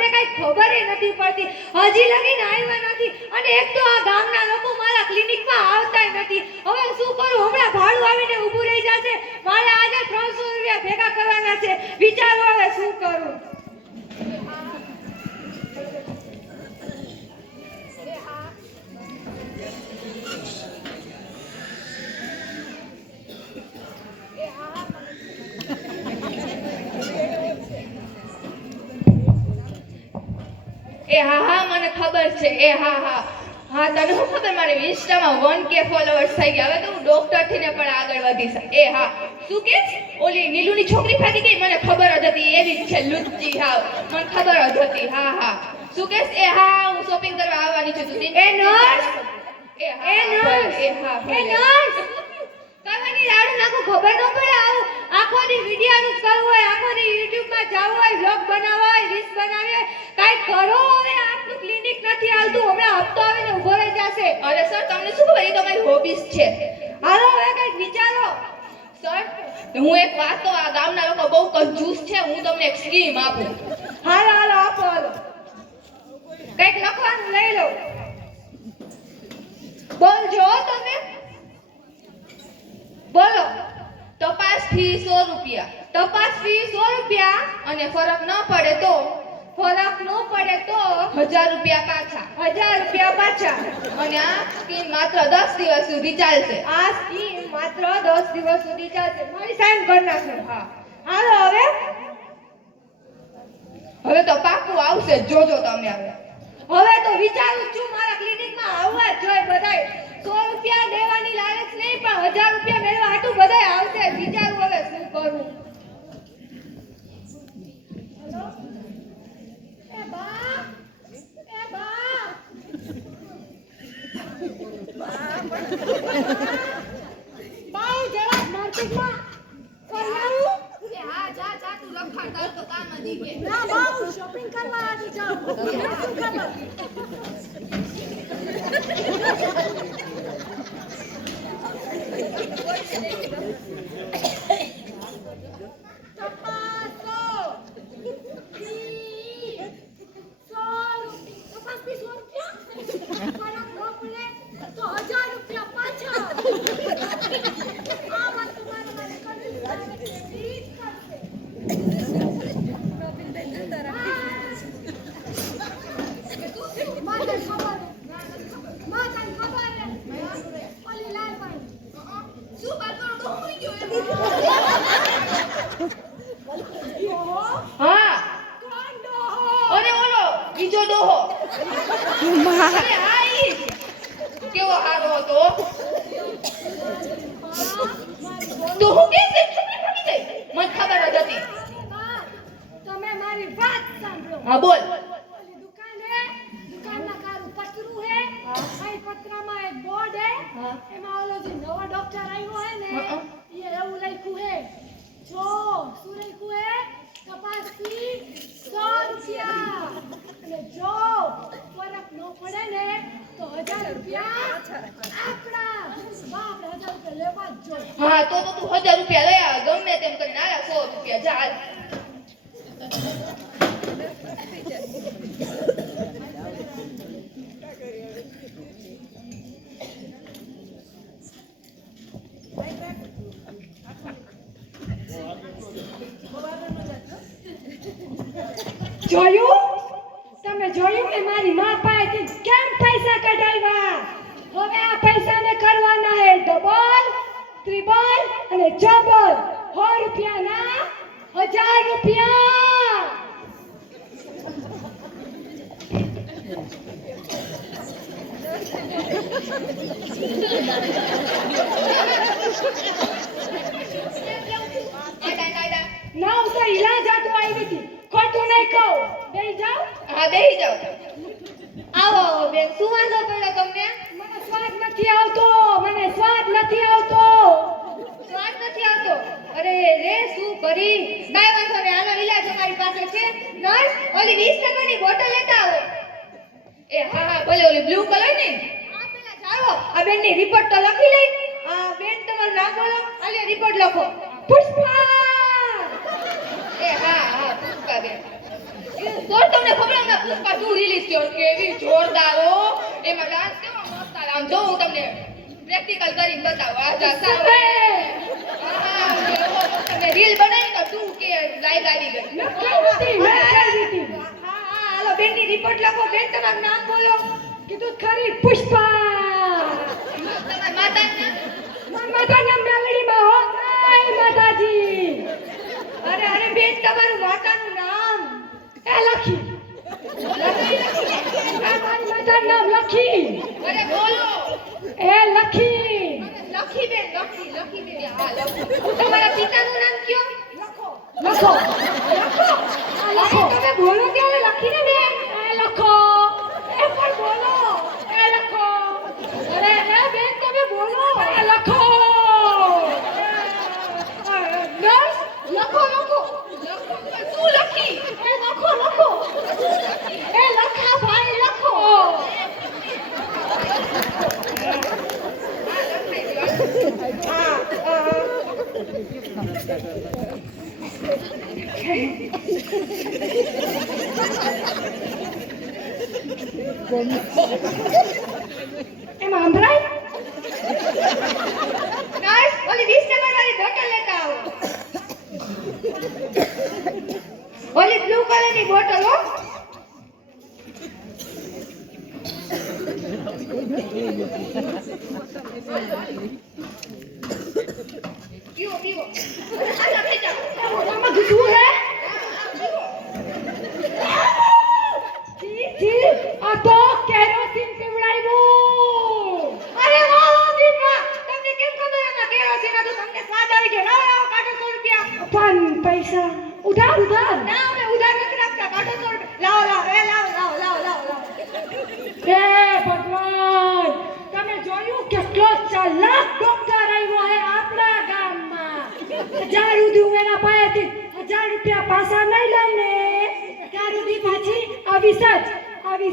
વખતે કઈ ખબર નથી પડતી. હજી લગીને આવ્યા નથી અને એક તો આ ગામના લોકો મારા ક્લિનિકમાં આવતા નથી. હવે શું કરું? હમણાં ભાડું આવીને ઊભું રહી જશે. મારે આજે 300 રૂપિયા ભેગા કરવાના છે. વિચારો હવે શું કરું. એ હા મને ખબર છે. એ હા તને શું ખબર, મારે ઇન્સ્ટામાં 1K ફોલોઅર્સ થઈ ગયા. હવે તો હું ડોક્ટર થઈને પણ આગળ વધીશ. એ હા શું કે ઓલી નીલુની છોકરી ભાગી ગઈ, મને ખબર જ હતી. એવી જ છે લુચ્ચી. હા મને ખબર જ હતી. હા શું કે એ હા હું શોપિંગ કરવા આવવાની છું. તું એ નર્સ કરવાની રાડું નાખું ખબર ન પડે. આવું આખો દી વિડિયોનું કરવું હોય, આખો દી યુટ્યુબમાં જવું હોય, વ્લોગ બનાવવા હોય, રીલ્સ બનાવવી હોય, કાઈ કરો. હવે આપનું ક્લિનિક નથી હાલતું. હમણાં હપ્તો આવીને ઊભો રહી જશે. અરે સર તમને શું ખબર, એ તો મારી હોબીઝ છે. હાલો હવે કઈક વિચારો. સર હું એક વાત તો, આ ગામના લોકો બહુ કંજૂસ છે. હું તમને એક સ્કીમ આપું. હાલો આપો. હાલો કઈક લખવાનું લઈ લો. બોલજો તમે. બોલો. તપાસ ફી 100 રૂપિયા. તપાસ ફી 100 રૂપિયા. અને ફરક ન પડે તો 1000 રૂપિયા પાછા. 1000 રૂપિયા પાછા. અને આ સ્કીમ માત્ર 10 દિવસ સુધી ચાલશે. આ સ્કીમ માત્ર 10 દિવસ સુધી ચાલશે. મારી સાઈન કરી નાખો. હા હાલો હવે તો પાકું આવશે, જોજો તમે. હવે તો વિચારું છું મારા ક્લિનિકમાં આવવા જ જોઈએ બધાય. 100 રૂપિયા દેવાની લાલચ નહીં, પણ 1000 રૂપિયા મેળવા હાટું બધાય આવશે. વિચારું હવે શું કરું. બાઉ જરા માર્કેટમાં કરી આવું. હા જા તું લખાણ તાર તો કામ જ ઈ કે. ના બાઉ શોપિંગ કરવા આવી જાઉં. શું ખબર? બીજો ડોહો. અરે આ ઈ કેવો હારો હતો. તો હું કે છે છોકરી ભાગી જાય, મને ખબર જ હતી. તમે મારી વાત સાંભળો. હા બોલ. ઓલી દુકાન હે, દુકાનના કારું પતરું હે. આ પતરામાં એક બોર્ડ હે. એમાં ઓલો જે નવો ડોક્ટર આવ્યો હે ને, એ એવું લખ્યું હે. જો શું લખ્યું હે? તપાસ ફી 100 રૂપિયા. અને જો ફરક ન પડે ને તો 1000 રૂપિયા આપણા. આપણે 1000 રૂપિયા લેવા જ જોઈએ. હા તો તું 1000 રૂપિયા લઈ આવ, ગમે તેમ કરીને. આલા 100 રૂપિયા ચાલ. જોયું? તમે જોયું કે મારી માં પાસેથી કેમ પૈસા કઢાવ્યા? હવે આ પૈસાને કરવાના હે ડબલ, ત્રિબલ અને ચબલ. 100 રૂપિયાના 1000 રૂપિયા. ના તો ઈલા જાતો આવી હતી. ખોટું નહીં કહું. બેહી જાઓ. હા બેહી જાઓ. આવો બેન, શું વાંધો પડ્યો તમને? મને સ્વાદ નથી આવતો. સ્વાદ નથી આવતો. અરે રે શું કરી? કાઈ વાંધો નહીં, આનો ઈલાજ અમારી પાસે છે. નર્સ, ઓલી 20 ની બોટલ લેતા આવો. એ હા ભલે ઓલી બ્લુ કલર ને. આ પેલા જાઓ, આ બેનની રિપોર્ટ તો લખી લઈ. આ બેન તમારું નામ બોલો. આલે રિપોર્ટ લખો. પુષ્પા. એ હા પુષ્પા બેન. તો તમને ખબર હે ને પુષ્પા 2 રિલીઝ થયો કેવી જોરદાર હો એમાં ડાન્સ કેવો મસ્ત આવે આમ જો હું તમને પ્રેક્ટિકલ કરીને બતાવું આજા સાવે તમે રીલ બનાવી તો 2K લાઈક આવી ગઈ હાલો બેનની રિપોર્ટ લખો બેન તમારું નામ બોલો કીધું ખરી પુષ્પા તમારા માતાના માતાના મેલડીમાં હો જય માતાજી અરે અરે બેન તમારું માતાનું નામ એ લખી મારી માતાનું નામ લખી અરે બોલો એ લખી લખી બેન હા લખો તમારા પિતાનું નામ કયો લખો અરે તમે બોલો ત્યારે લખીને ને એ લખો એ પણ બોલો એ લખો અરે એ બેન તમે બોલો એ લખો નર્સ લખો તું લખી એ લખો એ લખા ભાઈ લખો એમાં સંભળાય નર્સ ઓલી 20 નંબર વાળી બોટલ લેતા આવો ઓલી બ્લુ કલરની બોટલ હો પીવો આજા ભેજા આમાં કીધું હે જી આ તો કેરોસીન પીવડાવ્યું અરે વાહ દીપા તમને કેમ ખબર એમાં કેરોસીન હતું તમને સ્વાદ આવી ગયો લાવો કાઢો 100 રૂપિયા પણ પૈસા ઉધાર ના અમે ઉધાર નથી રાખતા કાઢો 100 રૂપિયા લાવો હે ભગવાન તમે જોયું કેટલો ચાલાક ડોક્ટર આવ્યો હે આપણા ગામમાં 1000 સુધી એના પાસેથી 1000 રૂપિયા પાછા નહીં લઈને 4 સુધી પાછી આવી સજ